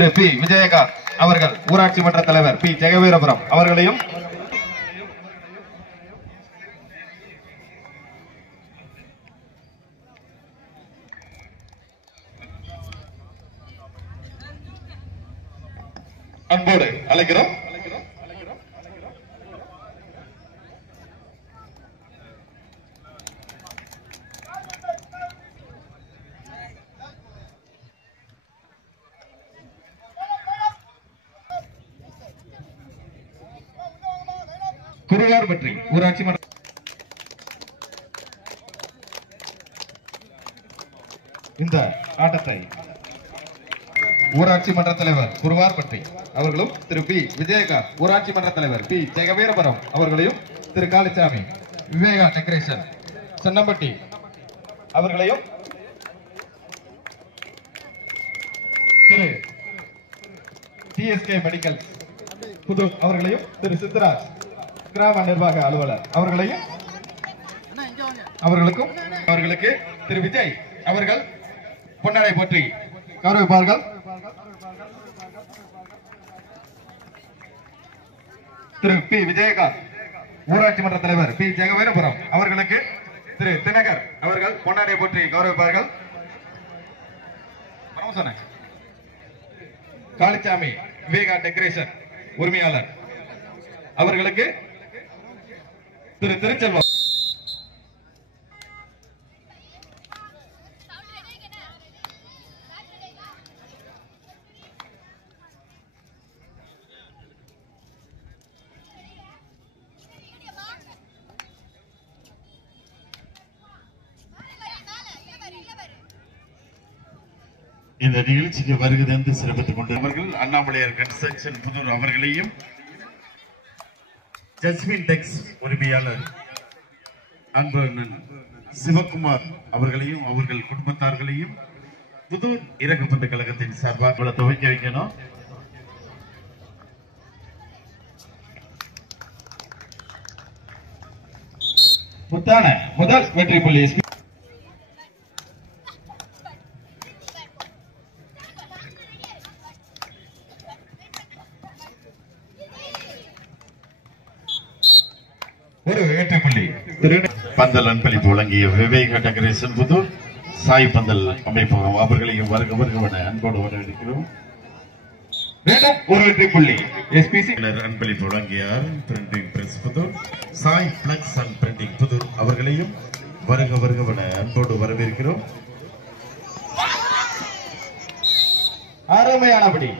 திரு B Vijayakanth அவர்கள் ஊராட்சி மன்ற தலைவர் பி ஜெகவீரபுரம் அவர்களையும் அன்போடு அழைக்கிறோம். குருகார்பட்டி ஊராட்சி மன்ற இந்த ஆட்டத்தை ஊராட்சி மன்ற தலைவர் குருவார்பட்டி அவர்களும் திரு பி விஜயகாந்த் ஊராட்சி மன்ற தலைவர் பி ஜெகவீரபுரம் அவர்களையும் திரு காளிசாமி விவேகா டெக்கரேஷன் சென்னம்பட்டி அவர்களையும் திரு டிஎஸ்கே மெடிக்கல் புதூர் அவர்களையும் திரு சித்தராஜ் கிராம நிர்வாக அலுவலர் அவர்களையும் அவர்களுக்கு திரு விஜய் அவர்கள் பொன்னடை போற்றி கௌரவிப்பார்கள். திரு பி விஜயகாந்த் ஊராட்சி மன்ற தலைவர் பி ஜெகவீரபுரம் அவர்களுக்கு திரு தினகர் அவர்கள் பொன்னடை போற்றி கௌரவிப்பார்கள். காளிசாமி விவேகா டெக்கரேஷன் உரிமையாளர் அவர்களுக்கு திரு திருச்செல்வம் இந்த நிகழ்ச்சிக்கு வருகை தந்து சிறப்பித்துக் கொண்டவர்கள் அண்ணாமலையார் கன்ஸ்ட்ரக்ஷன் புதூர் அவர்களையும் ஜஸ்மின் டெக்ஸ் உரிமையாளர் அன்பு சிவகுமார் அவர்களையும் அவர்கள் குடும்பத்தார்களையும் புதூர் இறக்கப்பட்ட கழகத்தின் சார்பாக துவக்கி வைக்கணும். முத்தான முதல் வெற்றி புள்ளி ஒரு வெற்றி புள்ளி பந்தல் அன்பளிப்பு வழங்கிய விவேக டெக்கரேஷன் புதூர் சாய் பந்தல் அமைப்பு அவர்களையும் வருகவன அன்போடு வரவேற்கிறோம். ஒரு வெற்றி புள்ளி எஸ்பிசி அன்பளிப்பு வழங்கியார் printing press Pudur Sai flex and printing Pudur அவர்களையும் வருகவன அன்போடு வரவேற்கிறோம். அருமையானபடி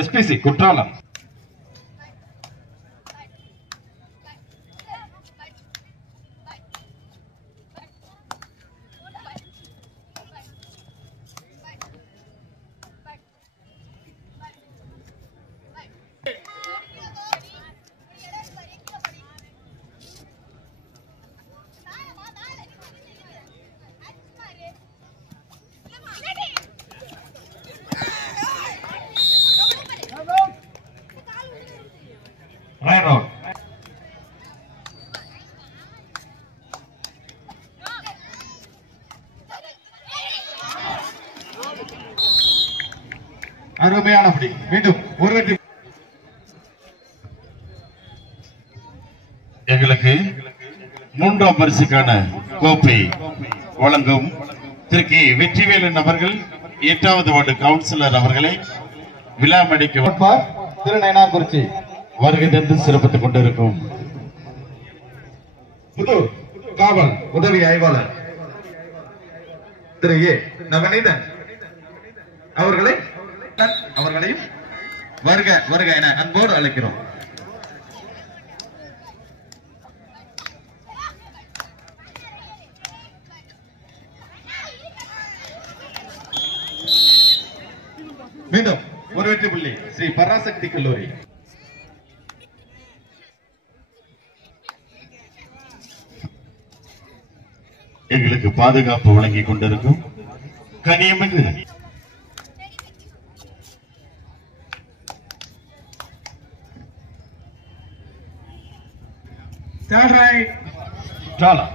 எஸ்பிசி குற்றாலம் அருமையானபடி மீண்டும் ஒரு வெற்றி. எங்களுக்கு மூன்றாம் பரிசுக்கான கோப்பை வழங்கும் திரு கே வெற்றிவேலன் அவர்கள் 8வது வார்டு கவுன்சிலர் அவர்களை விழா மேடைக்கு திருநயனார்குறிச்சி வருகை தந்து சிறப்பித்துக் கொண்டிருக்கும் புதூர் காவல் உதவி ஆய்வாளர் திரு ஏ நவநீதன் அவர்களையும் வருக என அன்போடு அழைக்கிறோம். மீண்டும் ஒரு வெற்றி புள்ளி ஸ்ரீ பராசக்தி கல்லூரி. எங்களுக்கு பாதுகாப்பு வழங்கிக் கொண்டிருக்கும் கனியமிகு Third right. Jala.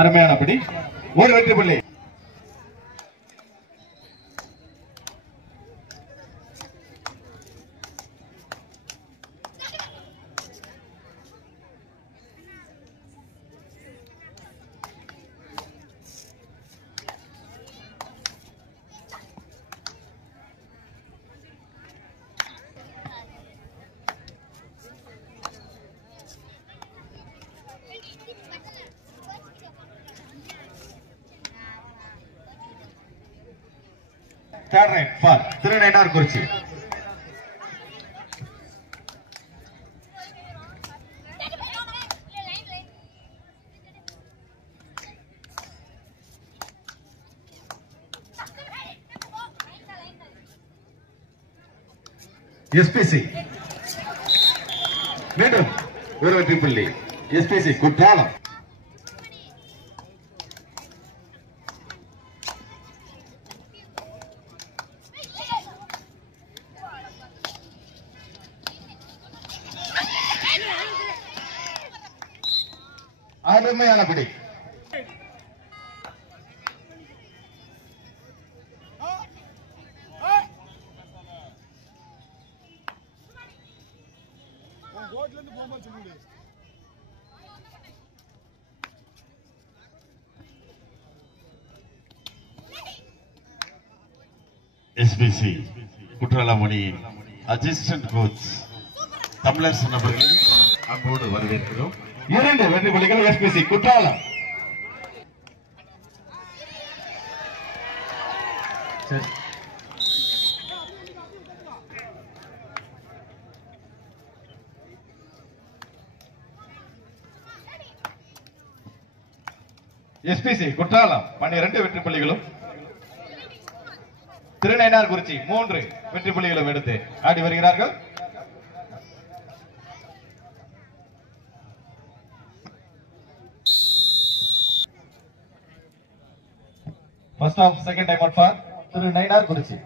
அருமையானபடி ஒரு வெற்றி புள்ளி. Third right for திருநெய்னார்குறிச்சி. எஸ்பிசி மீண்டும் ஒரு வெற்றி புள்ளி. எஸ்பிசி குற்றாலம். அருமையான பிடி. எஸ்பிசி குற்றாலம் அணியின் அசிஸ்டன்ட் கோச் தமிழரசன் அவர்களை அன்போடு வரவேற்கிறோம். 2 வெற்றி புள்ளிகள் எஸ்பிசி குற்றாலம். எஸ்பிசி குற்றாலம் 12 வெற்றி புள்ளிகளும் திருநெய்னார்குறிச்சி 3 வெற்றி புள்ளிகளும் எடுத்து ஆடி வருகிறார்கள். First half, second time out for திருநெய்னார்குறிச்சி.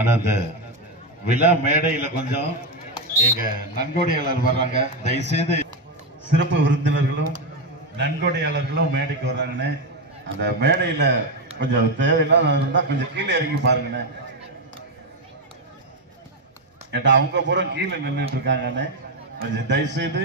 அந்த விழா மேடையில கொஞ்சம் எங்க நன்கொடையாளர் வர்றாங்க. தயவுசெய்து சிறப்பு விருந்தினர்களும் நன்கொடையாளர்களும் மேடைக்கு வர்றாங்கன்னு அந்த மேடையில கொஞ்சம் தேவையில்லாத இருந்தா கொஞ்சம் கீழே இறங்கி பாருங்கண்ணே. ஏட்டா அவங்க பூரா கீழே நின்றுட்டு இருக்காங்கன்னு கொஞ்சம் தயவுசெய்து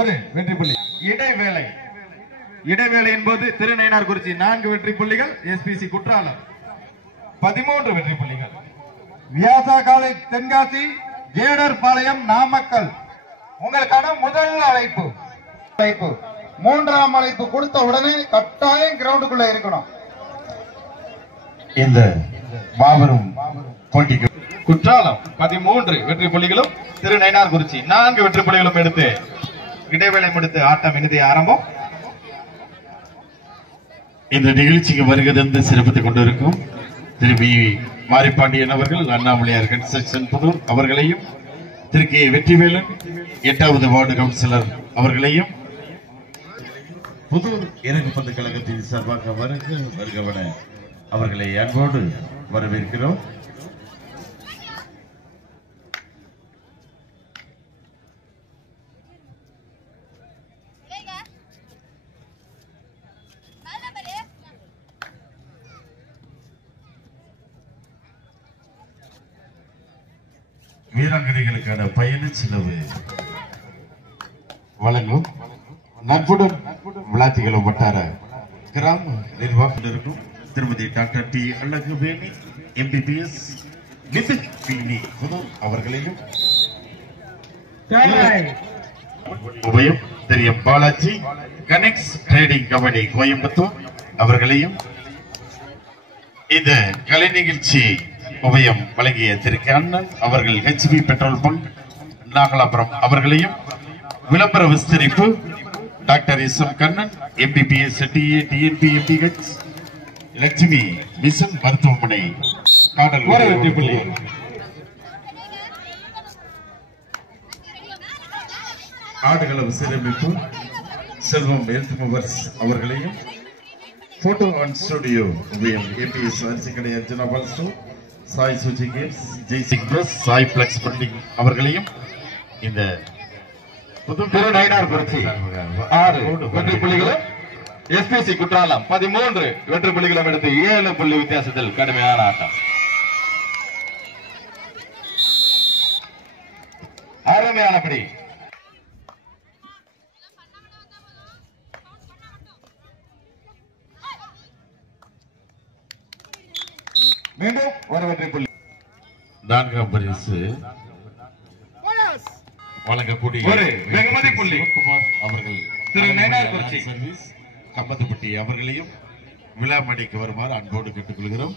ஒரு வெற்றி புள்ளி. இடைவேளை. இடைவேளையின் போது திருநெய்னார்குறிச்சி 4 வெற்றி புள்ளிகள், எஸ்பிசி குற்றாலம் 13 வெற்றி புள்ளிகள். வியாசா காலேஜ் தென்காசி, ஜேடர் பாளையம் நாமக்கல். உங்களுக்கான முதல் அழைப்பு. 3ஆம் அழைப்பு கொடுத்த உடனே கட்டாயம் கிரவுண்டுக்குள்ள இருக்கணும். இந்த மாபெரும் போட்டிக்கு குற்றாலம் 13 வெற்றி புள்ளிகளும், திரு நயினார்குறிச்சி 4 வெற்றி புள்ளிகளும் எடுத்து இடைவேளை முடித்து ஆட்டம் இறுதி ஆரம்பம். இந்த நிகழ்ச்சிக்கு வருகை தந்து சிறப்பித்துக் கொண்டிருக்கும் திரு பி மாரிப்பாண்டியன் அவர்கள், அண்ணாமலையார் கன்ஸ்ட்ரக்ஷன் புதூர் அவர்களையும், திரு கே வெற்றிவேலன் 8வது வார்டு கவுன்சிலர் அவர்களையும், புதூர் இறங்குப்பந்து கழகத்தின் சார்பாக வருகவன அவர்களை அன்போடு வரவேற்கிறோம். வீராங்கனைகளுக்கான பயண செலவு வழங்கும் நட்புடன் விளாத்திகளும் வட்டார கிராம நிர்வாகம் இருக்கும் திருமதி டாக்டர் டி அழகுவேணி MBBS அவர்களையும், உபயம் திரு பாலாஜி கனெக்ஸ் ட்ரேடிங் கம்பெனி கோயம்புத்தூர் அவர்களையும், இந்த கலை நிகழ்ச்சி உபயம் வழங்கிய திரு அண்ணன் அவர்கள் HB பெட்ரோல் பங்க் நாகலாபுரம் அவர்களையும், விளம்பர விஸ்தரிப்பு doctor SM Kannan MBBS TA TNP MPH Lakshmi mission மருத்துவமனை காடல் வெற்றி புள்ளி. ஆடுகளம் சீரமைப்பு செல்வம் ஹெல்த் மூவர்ஸ் அவர்களையும், போட்டோ அண்ட் ஸ்டுடியோ உபயம் APS அரிசி கடை அர்ஜுனா பால்ஸ்டோ Sai Suji games Jaising press Sai flex bunting அவர்களையும், இந்த திரு நயினார்குறிச்சி 6 வெற்றி புள்ளிகளும், SPC குற்றாலம் 13 வெற்றி புள்ளிகளும் எடுத்து 7 புள்ளி வித்தியாசத்தில் கடுமையான ஆட்டம். அருமையானபடி மீண்டும் ஒரு வெற்றி புள்ளி. 4ஆம் பரிசு வழங்கக்கூடிய ஒரு வெகுமதி புள்ளி குமார் அவர்கள் திரு நயினார்குறிச்சி சர்வீஸ் கம்பத்துப்பட்டி அவர்களையும் விழா மேடைக்கு வருமாறு அன்போடு கேட்டுக்கொள்கிறோம்.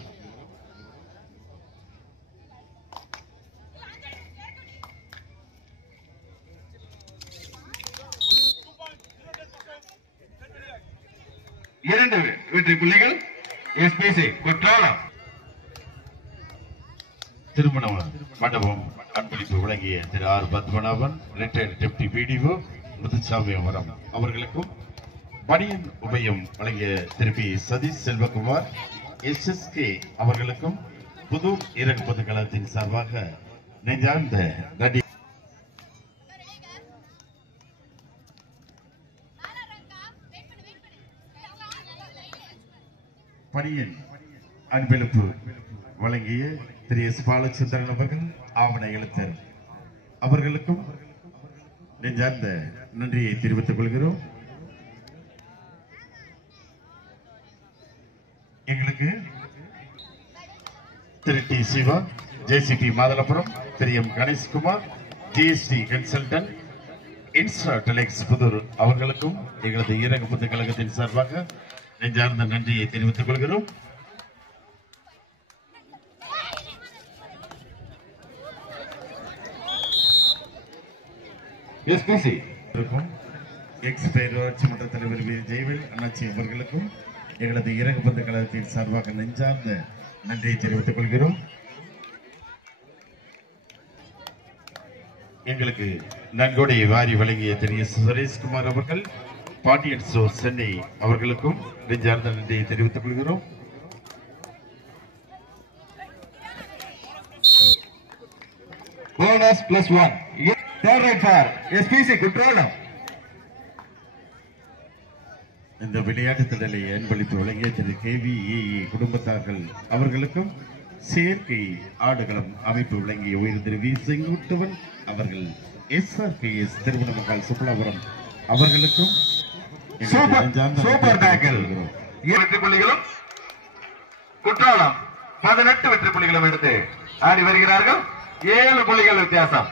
இரண்டு வெற்றி புள்ளிகள் SPC குற்றாலம். திருமண மண்டபம் அன்பளிப்பு வழங்கிய Thiru R Padmanabhan retired deputy BDO Muthusamy அவரம் அவர்களுக்கும், பணியன் உபயம் வழங்கிய திரு பி சதீஷ் செல்வகுமார் SSK அவர்களுக்கும், புதூர் இறங்குப்பந்து கழகத்தின் சார்பாக நெஞ்சார்ந்த நன்றி. பணியன் அன்பளிப்பு வழங்கிய திரு S பாலச்சந்திரன் அவர்கள் ஆவண எழுத்தர் அவர்களுக்கும் நெஞ்சார்ந்த நன்றியை தெரிவித்துக் கொள்கிறோம். எங்களுக்கு Thiru T Siva JCP Mathalapuram, Thiru M Ganeshkumar GST consultant இன்ஸ்ட்ரா டெலெக்ஸ் புதூர் அவர்களுக்கும் எங்களது இறங்குப்பந்து கழகத்தின் சார்பாக நெஞ்சார்ந்த நன்றியை தெரிவித்துக் கொள்கிறோம். SPC ஊராட்சி மன்ற தலைவர் வி ஜெயவேல் அண்ணாச்சி அவர்களுக்கும் எங்களது இறங்குப்பந்து கழகத்தின் சார்பாக நெஞ்சார்ந்த நன்றியை தெரிவித்துக் கொள்கிறோம். எங்களுக்கு நன்கொடையை வாரி வழங்கிய திரு சுரேஷ்குமார் அவர்கள் பாண்டியன் ஸ்டோர் சென்னை அவர்களுக்கும் நெஞ்சார்ந்த நன்றியை தெரிவித்துக் கொள்கிறோம். Bonus +1 third right for SPC Kutralam. இந்த விளையாட்டு திடலை அன்பளிப்பு வழங்கிய திரு KVEE குடும்பத்தார்கள் அவர்களுக்கும், செயற்கை ஆடுகளம் அமைப்பு வழங்கிய உயர் திரு வி செங்குட்டுவன் அவர்கள் SRKS திருவண்ணாமலை சுப்புலாபுரம் அவர்களுக்கும் சூப்பர் டேக்கிள் 7 வெற்றி புள்ளிகளும், குற்றாலம் 18 வெற்றி புள்ளிகளும் எடுத்து ஆடி வருகிறார்கள். 7 புள்ளிகள் வித்தியாசம்.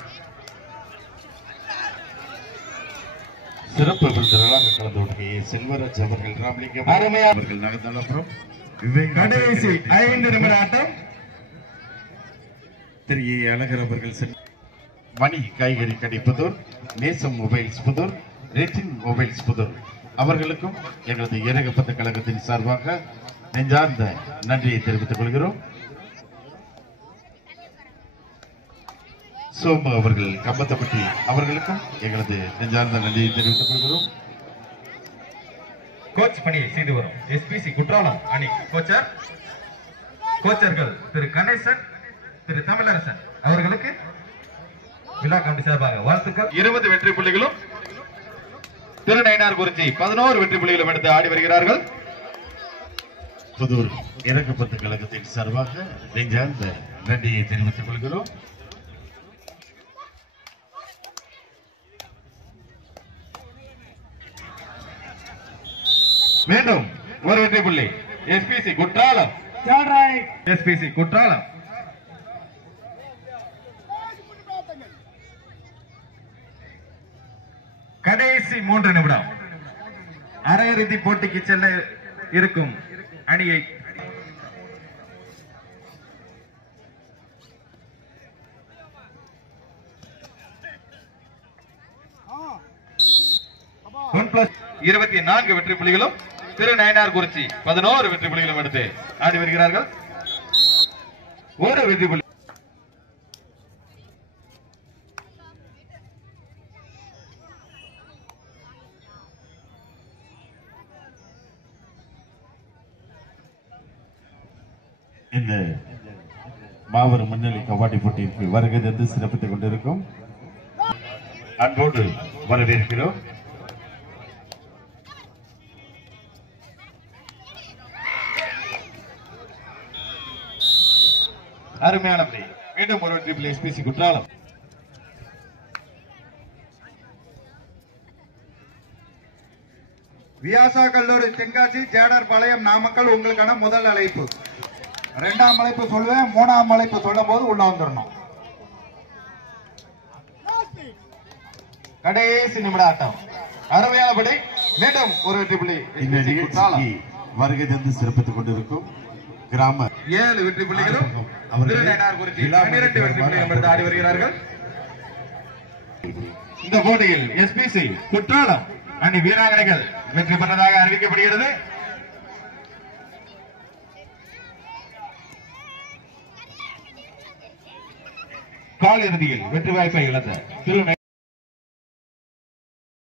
சிறப்பு விருந்தினராக கலந்து கொண்ட செல்வராஜ் அவர்கள், ராமலிங்கம் அவர்கள் நகர்ந்தாளபுரம், கடைசி 5 நிமிட ஆட்டம். திரு அழகர் அவர்கள் மணி காய்கறி கடை புதூர், நேசம் மொபைல்ஸ் புதூர், ரேட்டின் மொபைல்ஸ் புதூர் அவர்களுக்கும் எங்களது ஏரகப்பட்ட கழகத்தின் சார்பாக நெஞ்சார்ந்த நன்றியை தெரிவித்துக் கொள்கிறோம். சோமு அவர்கள் கம்பத்தப்பட்டி அவர்களுக்கும் எங்களது நெஞ்சார்ந்த நன்றியை தெரிவித்துக் கொள்கிறோம். கோச் பணியை செய்து வரும் எஸ்பிசி குற்றாலம் அணி கோச்சர்கள் திரு கணேசன், திரு தமிழரசன் அவர்களுக்கு விழா கமிட்டி சார்பாக வாழ்த்துக்கள். 20 வெற்றி புள்ளிகளும் திருநயினார்குறிச்சி 11 வெற்றி புள்ளிகளும் எடுத்து ஆடி வருகிறார்கள். புதூர் இறக்கப்பட்ட கழகத்தின் சார்பாக நெஞ்சார்ந்த நன்றியை தெரிவித்துக் கொள்கிறோம். மீண்டும் ஒரு வெற்றி புள்ளி எஸ்பிசி குற்றாலம். எஸ்பிசி குற்றாலம் கடைசி 3 நிமிடம் அரையிறுதி போட்டிக்கு செல்ல இருக்கும் அணியை +, 24 வெற்றி புள்ளிகளும் திருநயினார்குறிச்சி 11 வெற்றி புள்ளிகளும் எடுத்து ஆடி வருகிறார்கள். ஒரு வெற்றி புள்ளி இந்த மாபெரும் முன்னணி கபாடி போட்டிக்கு வருகை தந்து சிறப்பித்துக் கொண்டிருக்கும் அன்போடு வரவேற்கிறோம். அருமையான பிளே. மீண்டும் ஒரு வெற்றி புள்ளி எஸ்பிசி குற்றாலம். வியாசா கல்லூரி தென்காசி, ஜேடர் பாளையம், நாமக்கல் உங்களுக்கான முதல் அழைப்பு. 2ஆம் அழைப்பு சொல்லுவேன், 3ஆம் அழைப்பு சொல்லும் போது உள்ள வந்துடணும். கடைசி நிமிட ஆட்டம். அருமையான படி. மீண்டும் ஒரு வெற்றி புள்ளி இந்த நிகழ்ச்சிக்கு வருகை தந்து சிறப்பித்துக் கொண்டிருக்கும் கிராம 7 வெற்றி புள்ளிகளும் திருநயினார்குறிச்சி 12 வெற்றி புள்ளிகளும் எடுத்து ஆடி வருகிறார்கள். இந்த போட்டியில் எஸ்பிசி குற்றாலம் அணி வீராங்கனைகள் வெற்றி பெற்றதாக அறிவிக்கப்படுகிறது. கால் இறுதியில் வெற்றி வாய்ப்பை இழந்த